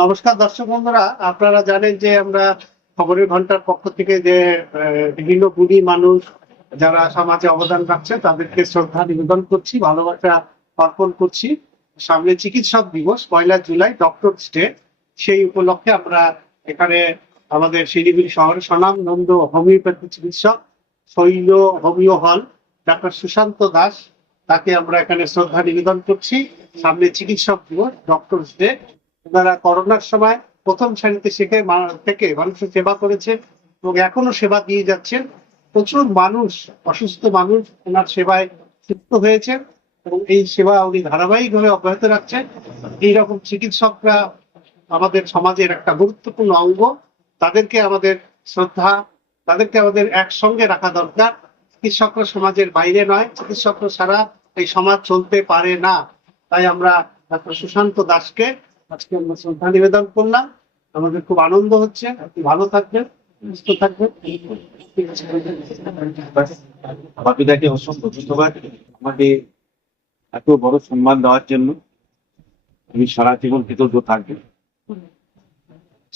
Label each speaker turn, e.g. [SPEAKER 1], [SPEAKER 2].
[SPEAKER 1] নমস্কার দর্শক বন্ধুরা, আপনারা জানেন যে আমরা খবরের ঘণ্টার পক্ষ থেকে যে বিভিন্ন গুণী মানুষ যারা সমাজে অবদান রাখছে, তাদেরকে শ্রদ্ধা নিবেদন করছি, ভালোবাসা অর্পণ করছি। সামনে চিকিৎসক দিবস, পয়লা জুলাই, ডক্টর ডে সেই উপলক্ষে আমরা এখানে আমাদের শিলিগুড়ি শহরে স্বনাম নন্দ হোমিওপ্যাথি চিকিৎসক, Shaila homeo hall, doctor Sushanta Das, তাকে আমরা এখানে শ্রদ্ধা নিবেদন করছি। সামনে চিকিৎসক দিবস, ডক্টর ডে ওনারা করোনার সময় প্রথম শ্রেণীতে শিখে থেকে মানুষের সেবা করেছেন এবং এখনও সেবা দিয়ে যাচ্ছেন। প্রচুর মানুষ, অসুস্থ মানুষ ওনার সেবায় যুক্ত হয়েছেন এবং এই সেবা উনি ধারাবাহিকভাবে অব্যাহত রাখছেন। এইরকম চিকিৎসকরা আমাদের সমাজের একটা গুরুত্বপূর্ণ অঙ্গ। তাদেরকে আমাদের শ্রদ্ধা, তাদেরকে আমাদের একসঙ্গে রাখা দরকার। চিকিৎসকরা সমাজের বাইরে নয়, চিকিৎসকরা ছাড়া এই সমাজ চলতে পারে না। তাই আমরা ডাক্তার সুশান্ত দাসকে আজকে আমরা শ্রদ্ধা নিবেদন করলাম। আমাদের খুব আনন্দ হচ্ছে। আপনি ভালো থাকবেন, সুস্থ
[SPEAKER 2] অসংখ্য ধন্যবাদ। আমাকে এত বড় সম্মান দেওয়ার জন্য আমি সারা জীবন কৃতজ্ঞ থাকব।